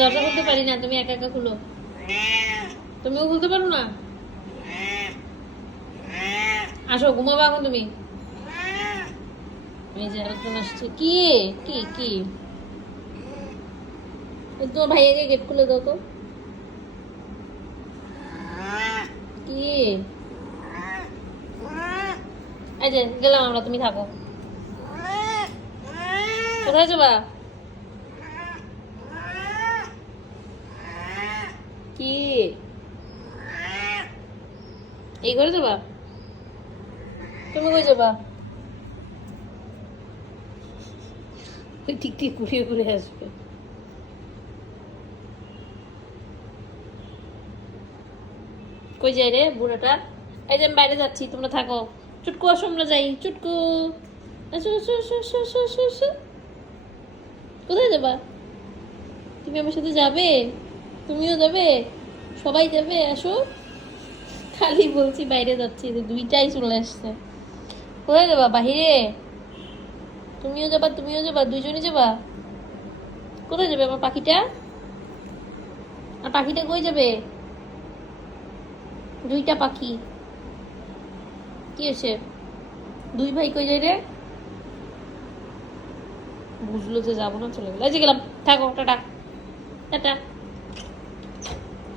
দরজা খুলতে পারি না, তুমি একা একা খুলো। তুমিও খুলতে পারো না? আসো, ঘুমাবো এখন তুমি। এই যে আসছে। কি কি কি? তোমার ভাইয়াকে গেট খুলে দাও তো। কি গেলাম আমরা, তুমি থাকো। কোথায় যাবা কি? এই ঘরে যাবা? তুমি কই যাবা? ওই ঠিক ঠিক ঘুরিয়ে ঘুরে আসবে। কই যাই রে বুড়োটা? এই যে আমি বাইরে যাচ্ছি, তোমরা থাকো। চুটকু আসো, আমরা যাই। চুটকু। কোথায় যাবা? তুমি আমার সাথে যাবে? তুমিও যাবে সবাই যাবে আসো। খালি বলছি বাইরে যাচ্ছি দুইটাই চলে আসছে। কোথায় যাবা? বাহিরে? তুমিও যাবা তুমিও যাবা, দুইজনই যাবা? কোথায় যাবে আমার পাখিটা? আর পাখিটা কই যাবে? দুইটা পাখি। কি হয়েছে? দুই ভাই কই যাই রে? বুঝলো যে যাব না, চলে যে গেলাম। থাকো, টাটা। টাটা।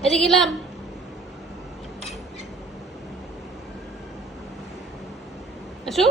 এই যে গেলাম আসো